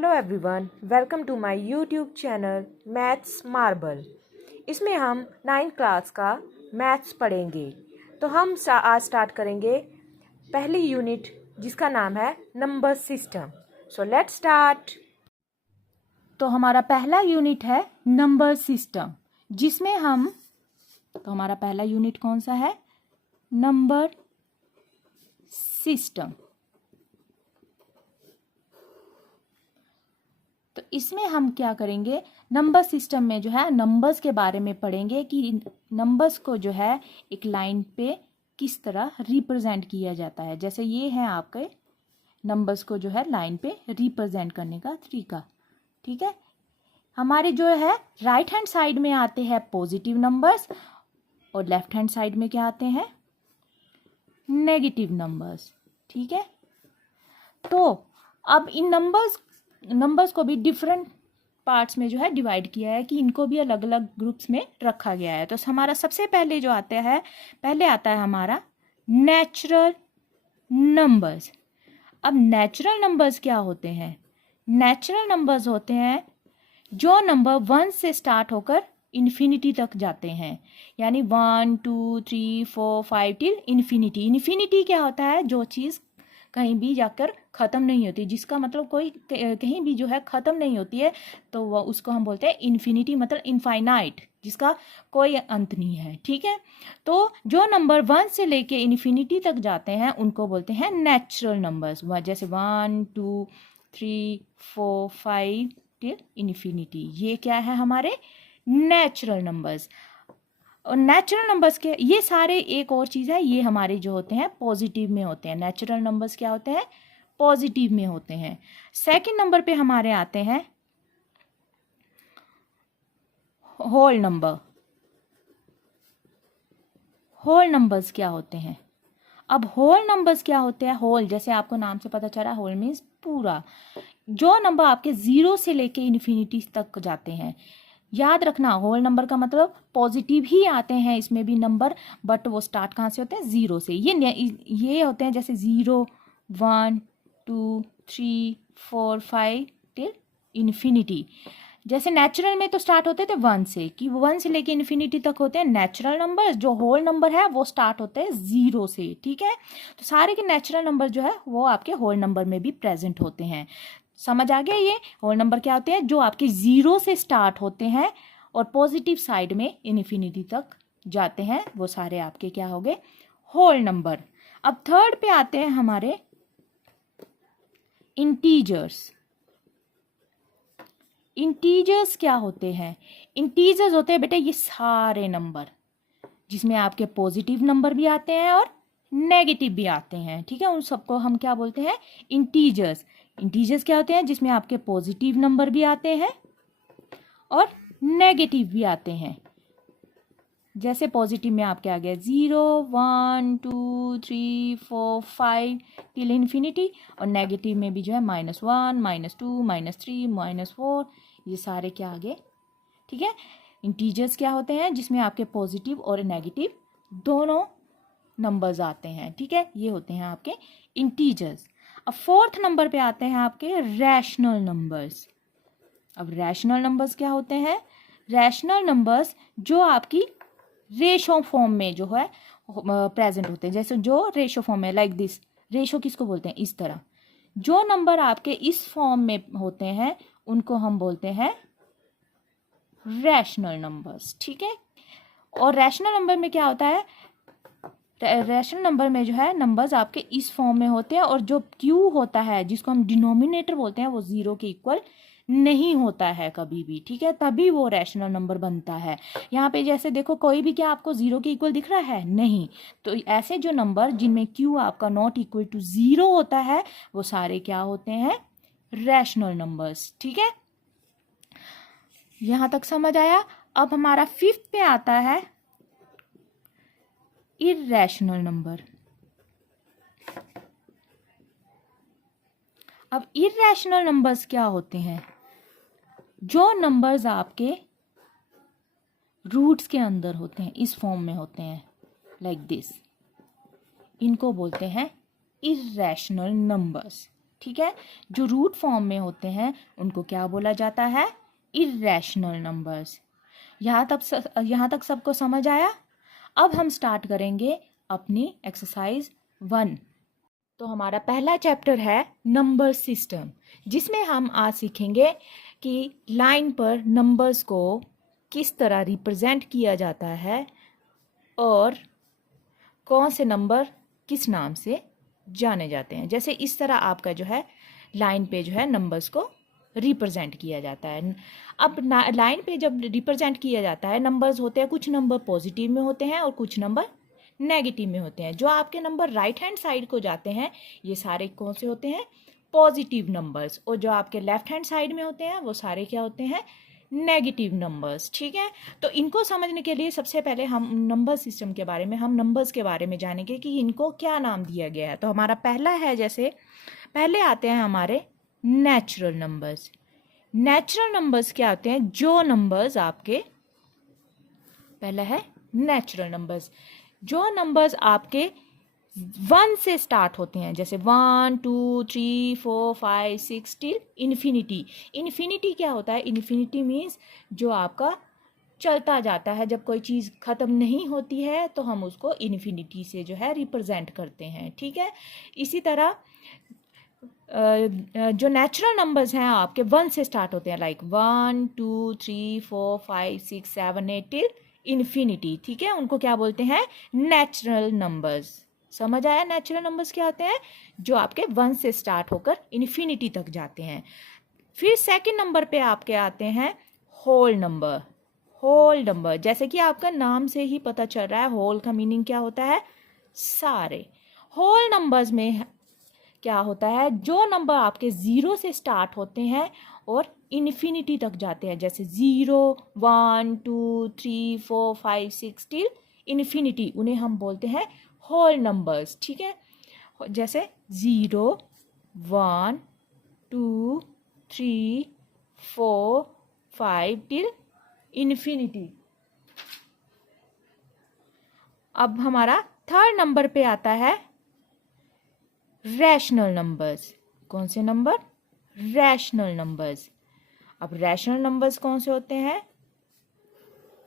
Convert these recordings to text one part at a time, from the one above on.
Hello everyone, welcome to my YouTube channel maths marble. इसमें हम 9th class का maths पढ़ेंगे। तो हम आज स्टार्ट करेंगे पहली यूनिट जिसका नाम है number system. So let's start. तो हमारा पहला यूनिट है नंबर सिस्टम, जिसमें हमारा पहला यूनिट कौन सा है? Number system. तो इसमें हम क्या करेंगे? नंबर सिस्टम में जो है नंबर्स के बारे में पढ़ेंगे कि नंबर्स को जो है एक लाइन पे किस तरह रिप्रेजेंट किया जाता है। जैसे ये है आपके नंबर्स को जो है लाइन पे रिप्रेजेंट करने का तरीका। ठीक है, हमारे जो है राइट हैंड साइड में आते हैं पॉजिटिव नंबर्स और लेफ्ट हैंड साइड में क्या आते हैं? Negative numbers. ठीक है, तो अब इन नंबर्स को भी डिफरेंट पार्ट्स में जो है डिवाइड किया है कि इनको भी अलग अलग ग्रुप्स में रखा गया है। तो हमारा सबसे पहले जो आता है हमारा नेचुरल नंबर्स। अब नेचुरल नंबर्स क्या होते हैं? नेचुरल नंबर्स होते हैं जो नंबर 1 से स्टार्ट होकर इन्फिनिटी तक जाते हैं, यानी 1 2 3 4 5 टिल इन्फिनिटी। इन्फिनिटी क्या होता है? जो चीज़ कहीं भी जाकर ख़त्म नहीं होती, जिसका मतलब कोई कहीं भी जो है ख़त्म नहीं होती है, तो वह उसको हम बोलते हैं इन्फिनिटी, मतलब इनफाइनाइट, जिसका कोई अंत नहीं है। ठीक है, तो जो नंबर 1 से लेके इन्फिनिटी तक जाते हैं उनको बोलते हैं नेचुरल नंबर्स। जैसे 1 2 3 4 5 टिल इन्फिनिटी, ये क्या है? हमारे नेचुरल नंबर्स। और नेचुरल नंबर्स के ये सारे, एक और चीज़ है, ये हमारे जो होते हैं पॉजिटिव में होते हैं। नेचुरल नंबर्स क्या होते हैं? पॉजिटिव में होते हैं। सेकंड नंबर पे हमारे आते हैं होल नंबर। होल नंबर्स क्या होते हैं? अब होल नंबर्स क्या होते हैं? होल, जैसे आपको नाम से पता चला, होल मीन्स पूरा। जो नंबर आपके 0 से लेके इन्फिनिटी तक जाते हैं, याद रखना होल नंबर का मतलब पॉजिटिव ही आते हैं इसमें भी नंबर, बट वो स्टार्ट कहाँ से होते हैं? 0 से। ये होते हैं जैसे 0 1 2 3 4 5 टिल इन्फिनिटी। जैसे नेचुरल में तो स्टार्ट होते थे 1 से, कि 1 से लेके इन्फिनिटी तक होते हैं नेचुरल नंबर। जो होल नंबर है वो स्टार्ट होते हैं 0 से। ठीक है, तो सारे के नेचुरल नंबर जो है वो आपके होल नंबर में भी प्रेजेंट होते हैं। समझ आ गया? ये होल नंबर क्या होते हैं? जो आपके 0 से स्टार्ट होते हैं और पॉजिटिव साइड में इन्फिनिटी तक जाते हैं, वो सारे आपके क्या हो गए? Whole number. अब थर्ड पे आते हैं हमारे इंटीजर्स। इंटीजर्स क्या होते हैं? इंटीजर्स होते हैं बेटा ये सारे नंबर जिसमें आपके पॉजिटिव नंबर भी आते हैं और नेगेटिव भी आते हैं। ठीक है, उन सबको हम क्या बोलते हैं? इंटीजर्स। इंटीजर्स क्या होते हैं? जिसमें आपके पॉजिटिव नंबर भी आते हैं और नेगेटिव भी आते हैं। जैसे पॉजिटिव में आपके आ गया 0 1 2 3 4 5 टिल इन्फिनिटी, और नेगेटिव में भी जो है -1 -2 -3 -4, ये सारे क्या आ गए? ठीक है, इंटीजर्स क्या होते हैं? जिसमें आपके पॉजिटिव और नेगेटिव दोनों नंबर्स आते हैं। ठीक है, ये होते हैं आपके इंटीजर्स। अब फोर्थ नंबर पे आते हैं आपके रैशनल नंबर्स। अब रैशनल नंबर्स क्या होते हैं? रैशनल नंबर्स जो आपकी रेशो फॉर्म में जो है प्रेजेंट होते हैं। जैसे जो रेशो फॉर्म में, लाइक दिस। रेशो किसको बोलते हैं? इस तरह जो नंबर आपके इस फॉर्म में होते हैं उनको हम बोलते हैं रैशनल नंबर्स। ठीक है, और रैशनल नंबर में क्या होता है? रैशनल नंबर में जो है नंबर्स आपके इस फॉर्म में होते हैं, और जो क्यू होता है जिसको हम डिनोमिनेटर बोलते हैं वो 0 के इक्वल नहीं होता है कभी भी। ठीक है, तभी वो रैशनल नंबर बनता है। यहाँ पे जैसे देखो, कोई भी क्या आपको 0 के इक्वल दिख रहा है? नहीं। तो ऐसे जो नंबर जिनमें क्यू आपका नॉट इक्वल टू 0 होता है वो सारे क्या होते हैं? Rational numbers. ठीक है, यहाँ तक समझ आया? अब हमारा फिफ्थ पे आता है इर्रेशनल नंबर। अब इर्रेशनल नंबर्स क्या होते हैं? जो नंबर्स आपके रूट्स के अंदर होते हैं, इस फॉर्म में होते हैं, लाइक दिस, इनको बोलते हैं इर्रेशनल नंबर्स। ठीक है। जो रूट फॉर्म में होते हैं उनको क्या बोला जाता है? Irrational numbers. यहाँ तक सबको समझ आया? अब हम स्टार्ट करेंगे अपनी एक्सरसाइज 1। तो हमारा पहला चैप्टर है नंबर सिस्टम, जिसमें हम आज सीखेंगे कि लाइन पर नंबर्स को किस तरह रिप्रेजेंट किया जाता है और कौन से नंबर किस नाम से जाने जाते हैं। जैसे इस तरह आपका जो है लाइन पे जो है नंबर्स को रिप्रेजेंट किया जाता है। अब लाइन पे जब रिप्रेजेंट किया जाता है, नंबर्स होते हैं, कुछ नंबर पॉजिटिव में होते हैं और कुछ नंबर नेगेटिव में होते हैं। जो आपके नंबर राइट हैंड साइड को जाते हैं ये सारे कौन से होते हैं? Positive numbers. और जो आपके लेफ्ट हैंड साइड में होते हैं वो सारे क्या होते हैं? Negative numbers. ठीक है, तो इनको समझने के लिए सबसे पहले हम नंबर सिस्टम के बारे में, हम नंबर्स के बारे में जानेंगे कि इनको क्या नाम दिया गया है। तो हमारा पहला है, जैसे पहले आते हैं हमारे नेचुरल नंबर्स। नेचुरल नंबर्स क्या होते हैं? जो नंबर्स आपके, पहला है नेचुरल नंबर्स, जो नंबर्स आपके 1 से स्टार्ट होते हैं, जैसे 1 2 3 4 5 6 टिल इन्फिनिटी। इन्फिनिटी क्या होता है? इन्फिनिटी मीन्स जो आपका चलता जाता है, जब कोई चीज़ ख़त्म नहीं होती है तो हम उसको इन्फिनिटी से जो है रिप्रेजेंट करते हैं। ठीक है, इसी तरह जो नेचुरल नंबर्स हैं आपके 1 से स्टार्ट होते हैं, लाइक 1 2 3 4 5 6 7 8 टिल इन्फिनिटी। ठीक है, उनको क्या बोलते हैं? Natural numbers. समझ आया? नेचुरल नंबर्स क्या होते हैं? जो आपके 1 से स्टार्ट होकर इन्फिनिटी तक जाते हैं। फिर सेकंड नंबर पे आपके आते हैं होल नंबर। होल नंबर, जैसे कि आपका नाम से ही पता चल रहा है, होल का मीनिंग क्या होता है? सारे। होल नंबर्स में क्या होता है? जो नंबर आपके 0 से स्टार्ट होते हैं और इन्फिनिटी तक जाते हैं, जैसे 0 1 2 3 4 5 6 टिल इन्फिनिटी, उन्हें हम बोलते हैं होल नंबर्स। ठीक है, जैसे 0 1 2 3 4 5 टिल इन्फिनिटी। अब हमारा थर्ड नंबर पे आता है रैशनल नंबर्स। कौन से नंबर? Rational numbers. अब रैशनल नंबर्स कौन से होते हैं?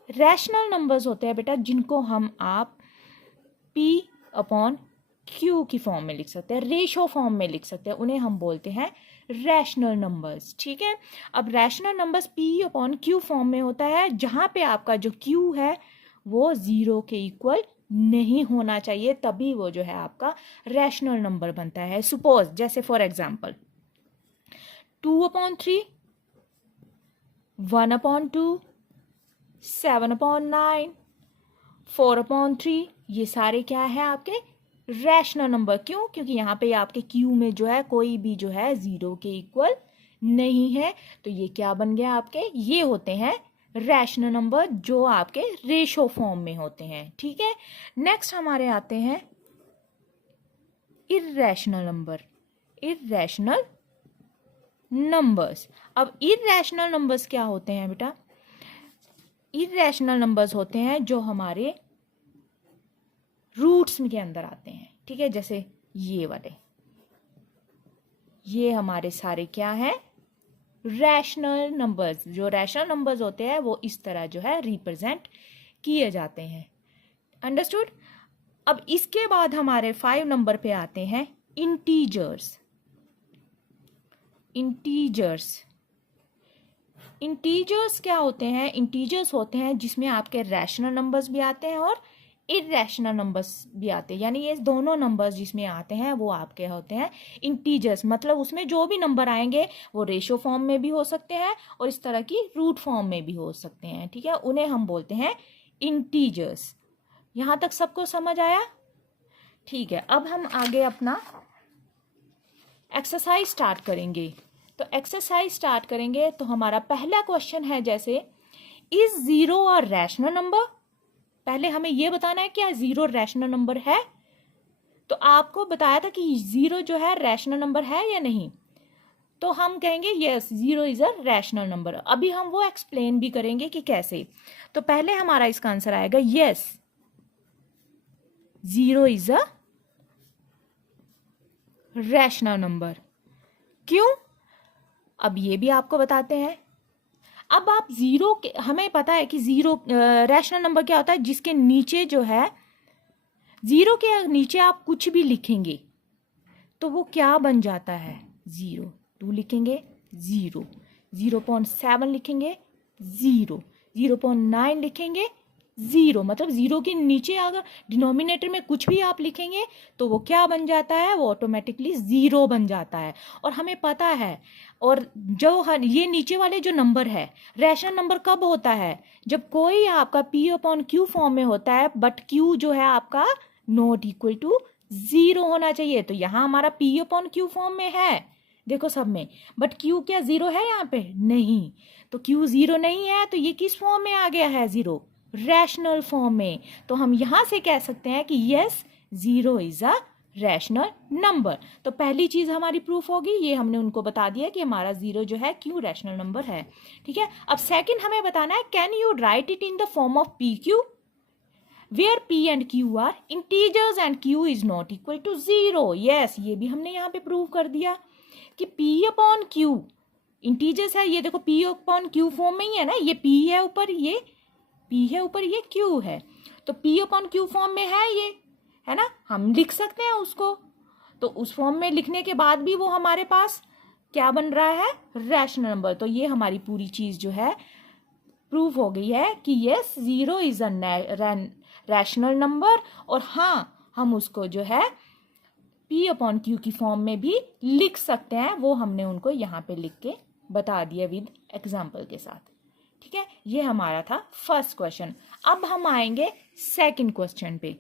रैशनल नंबर्स होते हैं बेटा जिनको आप P/Q की फॉर्म में लिख सकते हैं, रेशो फॉर्म में लिख सकते हैं, उन्हें हम बोलते हैं रैशनल नंबर्स। ठीक है, अब रैशनल नंबर्स P/Q फॉर्म में होता है जहाँ पे आपका जो Q है वो 0 के इक्वल नहीं होना चाहिए, तभी वो जो है आपका रैशनल नंबर बनता है। सपोज, जैसे फॉर एग्जांपल 2/3 1/2 7/9 4/3, ये सारे क्या है आपके रैशनल नंबर। क्यों? क्योंकि यहाँ पे आपके Q में जो है कोई भी जो है 0 के इक्वल नहीं है, तो ये क्या बन गया आपके? ये होते हैं रैशनल नंबर जो आपके रेशो फॉर्म में होते हैं। ठीक है, नेक्स्ट हमारे आते हैं इर्रेशनल नंबर। Irrational numbers. अब इर्रेशनल नंबर्स क्या होते हैं बेटा? इर्रेशनल नंबर्स होते हैं जो हमारे रूट्स के अंदर आते हैं। ठीक है, जैसे ये वाले, ये हमारे सारे क्या हैं? Rational numbers. जो रैशनल नंबर्स होते हैं वो इस तरह जो है रिप्रेजेंट किए जाते हैं। अंडरस्टूड? अब इसके बाद हमारे 5 नंबर पे आते हैं इंटीजर्स। इंटीजर्स। इंटीजर्स क्या होते हैं? इंटीजर्स होते हैं जिसमें आपके रैशनल नंबर्स भी आते हैं और इर्रेशनल नंबर्स भी आते हैं, यानी ये दोनों नंबर्स जिसमें आते हैं वो आपके होते हैं इंटीजर्स। मतलब उसमें जो भी नंबर आएंगे वो रेशो फॉर्म में भी हो सकते हैं और इस तरह की रूट फॉर्म में भी हो सकते हैं। ठीक है, उन्हें हम बोलते हैं इंटीजर्स। यहाँ तक सबको समझ आया? ठीक है, अब हम आगे अपना एक्सरसाइज स्टार्ट करेंगे। तो एक्सरसाइज स्टार्ट करेंगे तो हमारा पहला क्वेश्चन है, जैसे इज 0 अ रैशनल नंबर। पहले हमें यह बताना है क्या 0 रैशनल नंबर है। तो आपको बताया था कि 0 जो है रैशनल नंबर है या नहीं, तो हम कहेंगे yes 0 is a rational number. अभी हम वो एक्सप्लेन भी करेंगे कि कैसे। तो पहले हमारा इसका आंसर आएगा yes 0 is a rational number. क्यों, अब ये भी आपको बताते हैं। अब आप जीरो के, हमें पता है कि जीरो रैशनल नंबर क्या होता है, जिसके नीचे जो है, जीरो के नीचे आप कुछ भी लिखेंगे तो वो क्या बन जाता है, 0.2 लिखेंगे 0, 0.7 लिखेंगे 0, 0.9 लिखेंगे 0, मतलब 0 के नीचे अगर डिनोमिनेटर में कुछ भी आप लिखेंगे तो वो क्या बन जाता है, वो ऑटोमेटिकली 0 बन जाता है। और हमें पता है, और जो ये नीचे वाले जो नंबर है, रैशनल नंबर कब होता है, जब कोई आपका P/Q फॉर्म में होता है बट Q जो है आपका नॉट इक्वल टू 0 होना चाहिए। तो यहाँ हमारा P/Q फॉर्म में है, देखो सब में, बट Q क्या 0 है यहाँ पे, नहीं। तो Q 0 नहीं है तो ये किस फॉर्म में आ गया है, 0, रैशनल फॉर्म में। तो हम यहां से कह सकते हैं कि yes, 0 is a rational number. तो पहली चीज हमारी प्रूफ होगी, ये हमने उनको बता दिया कि हमारा 0 जो है क्यों रैशनल नंबर है। ठीक है, अब सेकंड हमें बताना है, can you right it in the form of PQ where P and Q are integers and Q is not equal to 0। yes, ये भी हमने यहाँ पे प्रूव कर दिया कि P/Q इंटीजर्स है। ये देखो P/Q फॉर्म में ही है ना, ये P है ऊपर, ये P है ऊपर, ये Q है, तो P/Q फॉर्म में है ये, है ना, हम लिख सकते हैं उसको। तो उस फॉर्म में लिखने के बाद भी वो हमारे पास क्या बन रहा है, रैशनल नंबर। तो ये हमारी पूरी चीज जो है प्रूव हो गई है कि yes, 0 is a rational number. और हाँ, हम उसको जो है P/Q की फॉर्म में भी लिख सकते हैं, वो हमने उनको यहाँ पे लिख के बता दिया विद एग्जाम्पल के साथ। ठीक है, ये हमारा था फर्स्ट क्वेश्चन। अब हम आएंगे सेकंड क्वेश्चन पे,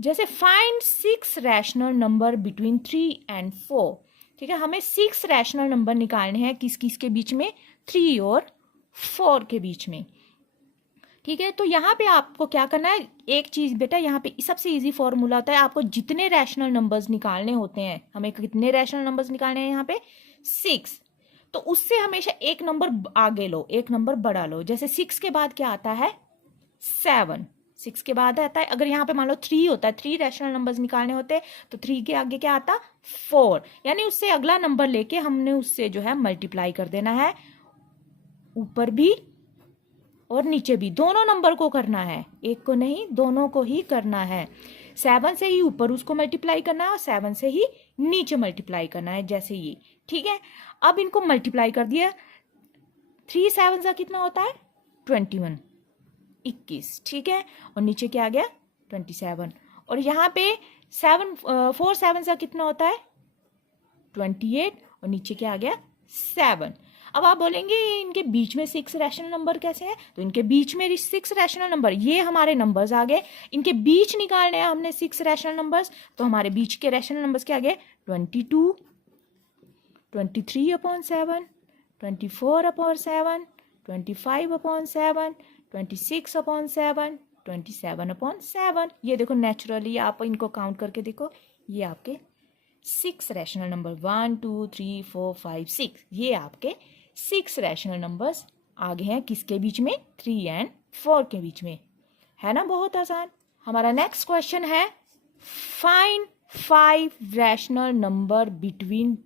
जैसे find 6 rational number between 3 and 4। ठीक है, हमें 6 रैशनल नंबर निकालने हैं, किस किस के बीच में, 3 और 4 के बीच में। ठीक है, तो यहाँ पे आपको क्या करना है, एक चीज बेटा, यहाँ पे सबसे इजी फॉर्मूला होता है, आपको जितने रैशनल नंबर्स निकालने होते हैं, हमें कितने रैशनल नंबर्स निकालने हैं यहाँ पे, 6, तो उससे हमेशा एक नंबर आगे लो, एक नंबर बढ़ा लो। जैसे 6 के बाद क्या आता है, 7, 6 के बाद आता है, अगर यहाँ पे मान लो 3 होता है, 3 रैशनल नंबर्स निकालने होते हैं, तो 3 के आगे क्या आता, 4, यानी उससे अगला नंबर लेके हमने उससे जो है मल्टीप्लाई कर देना है, ऊपर भी और नीचे भी, दोनों नंबर को करना है, एक को नहीं, दोनों को ही करना है। 7 से ही ऊपर उसको मल्टीप्लाई करना है और 7 से ही नीचे मल्टीप्लाई करना है, जैसे ये। ठीक है, अब इनको मल्टीप्लाई कर दिया, 3 7 का कितना होता है, 21, 21। ठीक है, और नीचे क्या आ गया, 27। और यहाँ पे 4 7 का कितना होता है, 28, और नीचे क्या आ गया, 7। अब आप बोलेंगे इनके बीच में 6 रैशनल नंबर कैसे हैं, तो इनके बीच में 6 रैशनल नंबर, ये हमारे नंबर्स आ गए, इनके बीच निकालने हैं हमने 6 रैशनल नंबर्स, तो हमारे बीच के रैशनल नंबर्स क्या आ गए, 22, 23/7, 24/7, 25/7, 26/7, 27/7। ये देखो, नेचुरली आप इनको काउंट करके देखो, ये आपके 6 रैशनल नंबर, 1 2 3 4 5 6, ये आपके 6 रैशनल नंबर्स आगे हैं, किसके बीच में, 3 and 4 के बीच में, है ना, बहुत आसान। हमारा नेक्स्ट क्वेश्चन है, find 5 rational number between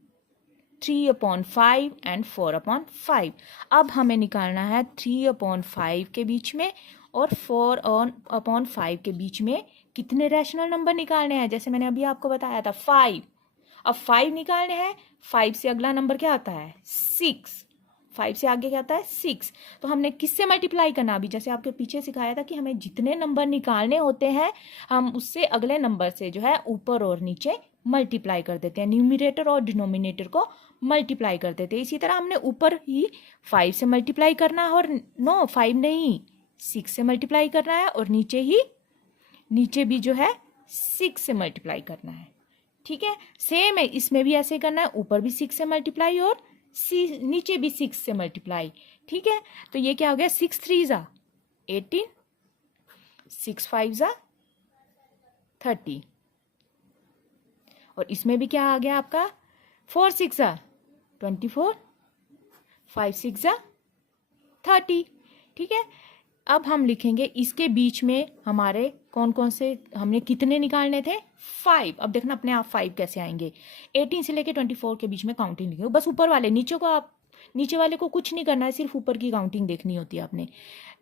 3/5 and 4/5। अब हमें निकालना है 3/5 के बीच में और 4/5 के बीच में कितने रैशनल नंबर निकालने हैं। जैसे मैंने अभी आपको बताया था 5, अब 5 निकालने हैं, 5 से अगला नंबर क्या आता है, 6, 5 से आगे क्या आता है, 6। तो हमने किससे मल्टीप्लाई करना, अभी जैसे आपके पीछे सिखाया था कि हमें जितने नंबर निकालने होते हैं, हम उससे अगले नंबर से जो है ऊपर और नीचे मल्टीप्लाई कर देते हैं, न्यूमरेटर और डिनोमिनेटर को मल्टीप्लाई कर देते हैं। इसी तरह हमने ऊपर ही 5 से मल्टीप्लाई करना है, और 5 नहीं, 6 से मल्टीप्लाई करना है, और नीचे भी जो है 6 से मल्टीप्लाई करना है। ठीक है, सेम है, इसमें भी ऐसे करना है, ऊपर भी 6 से मल्टीप्लाई और नीचे भी 6 से मल्टीप्लाई। ठीक है, तो ये क्या हो गया, 6 3 18, 6 5 30, और इसमें भी क्या आ गया आपका, 4 6 24, 5 6 30। ठीक है, अब हम लिखेंगे इसके बीच में हमारे कौन कौन से, हमने कितने निकालने थे, 5। अब देखना अपने आप 5 कैसे आएंगे। 18 से लेके 24 के बीच में काउंटिंग लिखेंगे, बस ऊपर वाले, नीचे वाले को कुछ नहीं करना है, सिर्फ ऊपर की काउंटिंग देखनी होती है आपने।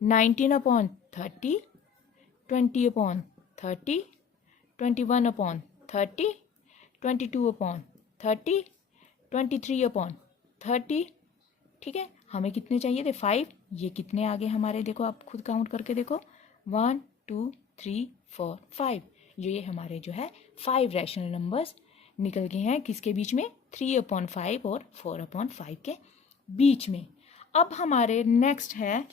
19/30, 20/30, 21/30, 22/30, 23/30। ठीक है, हमें कितने चाहिए थे, 5। ये कितने आगे हमारे, देखो आप खुद काउंट करके देखो, 1 2 3 4 5। ये हमारे जो है 5 रैशनल नंबर्स निकल गए हैं किसके बीच में, 3/5 और 4/5 के बीच में। अब हमारे नेक्स्ट है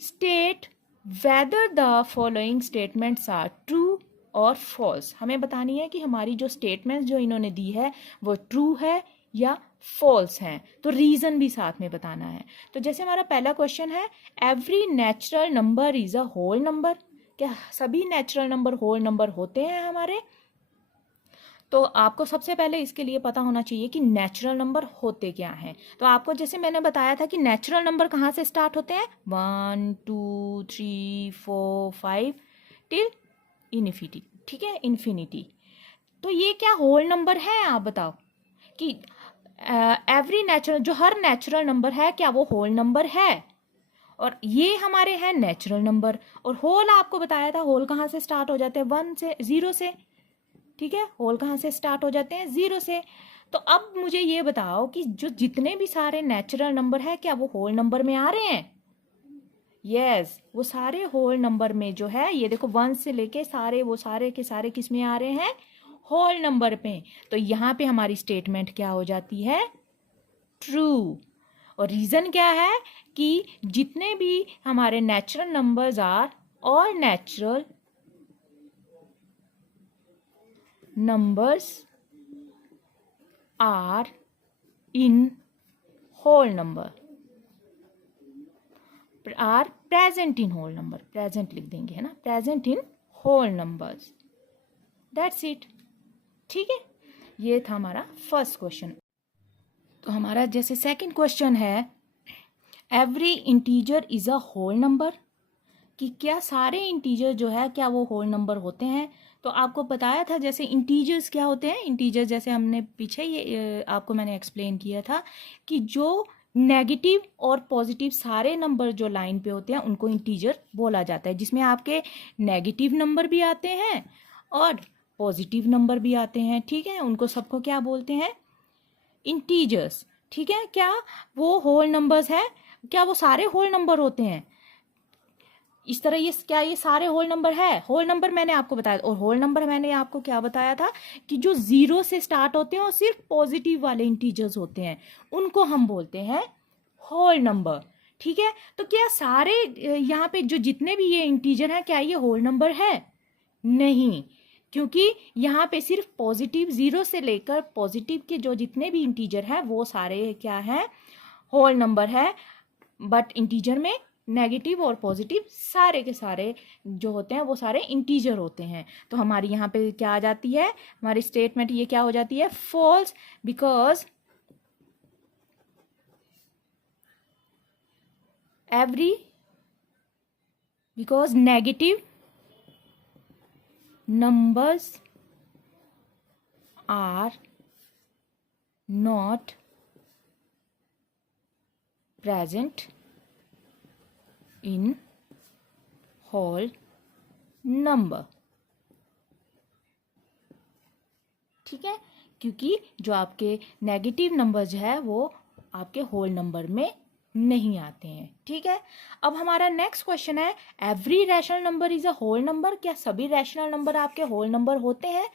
state whether the following statements are true और फॉल्स। हमें बतानी है कि हमारी जो स्टेटमेंट्स जो इन्होंने दी है वो ट्रू है या फॉल्स हैं, तो रीजन भी साथ में बताना है। तो जैसे हमारा पहला क्वेश्चन है, every natural number is a whole number. क्या सभी नेचुरल नंबर होल नंबर होते हैं हमारे? तो आपको सबसे पहले इसके लिए पता होना चाहिए कि नेचुरल नंबर होते क्या हैं। तो आपको जैसे मैंने बताया था कि नेचुरल नंबर कहाँ से स्टार्ट होते हैं, 1 2 3 4 5 टिल इन्फिनिटी। ठीक है, इन्फिनिटी। तो ये क्या होल नंबर है? आप बताओ कि एवरी नेचुरल, जो हर नेचुरल नंबर है, क्या वो होल नंबर है? और ये हमारे हैं नेचुरल नंबर। और होल आपको बताया था, होल कहाँ से स्टार्ट हो जाते हैं, 1 से, 0 से। ठीक है, होल कहाँ से स्टार्ट हो जाते हैं, 0 से। तो अब मुझे ये बताओ कि जो जितने भी सारे नेचुरल नंबर है, क्या वो होल नंबर में आ रहे हैं? यस, वो सारे होल नंबर में जो है, ये देखो 1 से लेके सारे, वो सारे के सारे किस में आ रहे हैं, होल नंबर पे। तो यहाँ पे हमारी स्टेटमेंट क्या हो जाती है, ट्रू। और रीजन क्या है कि जितने भी हमारे natural numbers are, all natural numbers are in whole number, are present in whole number, present लिख देंगे, है ना, present in whole numbers, that's it। ठीक है, ये था हमारा फर्स्ट क्वेश्चन। तो हमारा जैसे सेकंड क्वेश्चन है, every integer is a whole number, कि क्या सारे इंटीजर जो है क्या वो होल नंबर होते हैं? तो आपको बताया था जैसे इंटीजर्स क्या होते हैं, इंटीजर्स जैसे हमने पीछे ये आपको मैंने एक्सप्लेन किया था कि जो नेगेटिव और पॉजिटिव सारे नंबर जो लाइन पे होते हैं उनको इंटीजर बोला जाता है, जिसमें आपके नेगेटिव नंबर भी आते हैं और पॉजिटिव नंबर भी आते हैं। ठीक है, उनको सबको क्या बोलते हैं, इंटीजर्स। ठीक है, क्या वो होल नंबर्स है? क्या वो सारे होल नंबर होते हैं? इस तरह ये क्या ये सारे होल नंबर है? होल नंबर मैंने आपको बताया, और होल नंबर मैंने आपको क्या बताया था कि जो 0 से स्टार्ट होते हैं और सिर्फ पॉजिटिव वाले इंटीजर्स होते हैं, उनको हम बोलते हैं होल नंबर। ठीक है, तो क्या सारे यहाँ पे जो जितने भी ये इंटीजर हैं, क्या ये होल नंबर है? नहीं, क्योंकि यहाँ पे सिर्फ पॉजिटिव 0 से लेकर पॉजिटिव के जो जितने भी इंटीजर हैं वो सारे क्या हैं, होल नंबर है। बट इंटीजर में नेगेटिव और पॉजिटिव सारे के सारे जो होते हैं वो सारे इंटीजर होते हैं। तो हमारी यहाँ पे क्या आ जाती है, हमारी स्टेटमेंट ये क्या हो जाती है, false, because negative numbers are not present in whole number। ठीक है, क्योंकि जो आपके नेगेटिव नंबर जो है वो आपके होल नंबर में नहीं आते हैं। ठीक है, अब हमारा नेक्स्ट क्वेश्चन है, every rational number is a whole number. क्या सभी रैशनल नंबर आपके होल नंबर होते हैं?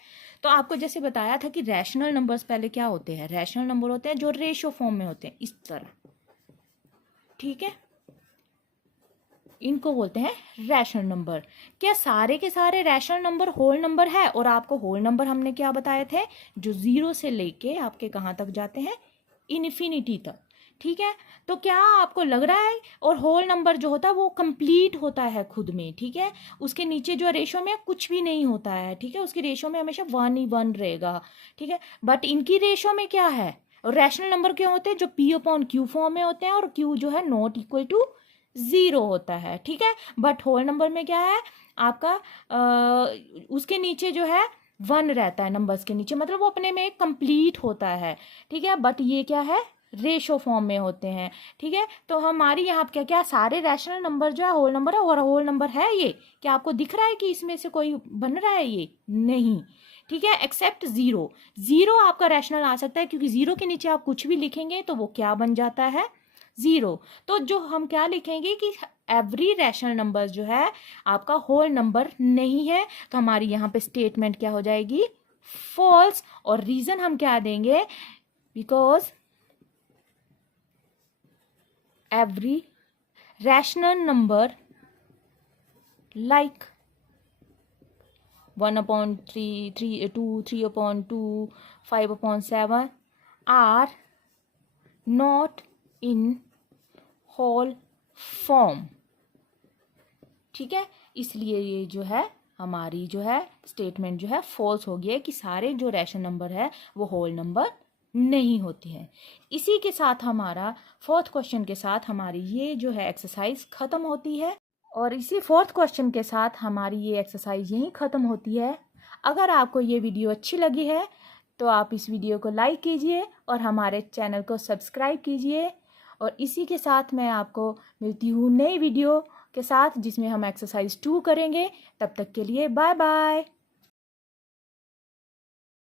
तो आपको जैसे बताया था कि रैशनल नंबर्स पहले क्या होते हैं, रैशनल नंबर होते हैं जो रेशियो फॉर्म में होते हैं, इस तरह। ठीक है, इनको बोलते हैं रैशनल नंबर। क्या सारे के सारे रैशनल नंबर होल नंबर है? और आपको होल नंबर हमने क्या बताए थे, जो 0 से लेके आपके कहाँ तक जाते हैं, इन्फिनिटी तक। ठीक है, तो क्या आपको लग रहा है, और होल नंबर जो होता है वो कंप्लीट होता है खुद में। ठीक है, उसके नीचे जो रेशो में कुछ भी नहीं होता है। ठीक है, उसकी रेशो में हमेशा 1 ही 1 रहेगा। ठीक है, बट इनकी रेशो में क्या है, और रैशनल नंबर क्या होते हैं? जो p अपॉन क्यू फॉर्म में होते हैं और q जो है नॉट इक्वल टू 0 होता है, ठीक है। बट होल नंबर में क्या है आपका, उसके नीचे जो है 1 रहता है, नंबर्स के नीचे, मतलब वो अपने में कंप्लीट होता है, ठीक है। बट ये क्या है, रेशो फॉर्म में होते हैं, ठीक है। तो हमारी यहाँ पे क्या क्या सारे रैशनल नंबर जो है होल नंबर है, और होल नंबर है ये। क्या आपको दिख रहा है कि इसमें से कोई बन रहा है? ये नहीं, ठीक है, एक्सेप्ट 0। 0 आपका रैशनल आ सकता है, क्योंकि 0 के नीचे आप कुछ भी लिखेंगे तो वो क्या बन जाता है? 0। तो जो हम क्या लिखेंगे कि एवरी रैशनल नंबर जो है आपका होल नंबर नहीं है, तो हमारी यहाँ पे स्टेटमेंट क्या हो जाएगी? फॉल्स। और रीजन हम क्या देंगे? Because every rational number like 1 upon 3, 2, 3 upon 2, 5 upon 7 are not in whole form, ठीक है। इसलिए ये जो है हमारी जो है स्टेटमेंट जो है फॉल्स हो गया है कि सारे जो रैशनल नंबर है वो होल नंबर नहीं होती है। इसी के साथ हमारा फोर्थ क्वेश्चन के साथ हमारी ये जो है एक्सरसाइज खत्म होती है, और इसी फोर्थ क्वेश्चन के साथ हमारी ये एक्सरसाइज यहीं खत्म होती है। अगर आपको ये वीडियो अच्छी लगी है तो आप इस वीडियो को लाइक कीजिए और हमारे चैनल को सब्सक्राइब कीजिए, और इसी के साथ मैं आपको मिलती हूँ नई वीडियो के साथ जिसमें हम एक्सरसाइज 2 करेंगे। तब तक के लिए बाय बाय।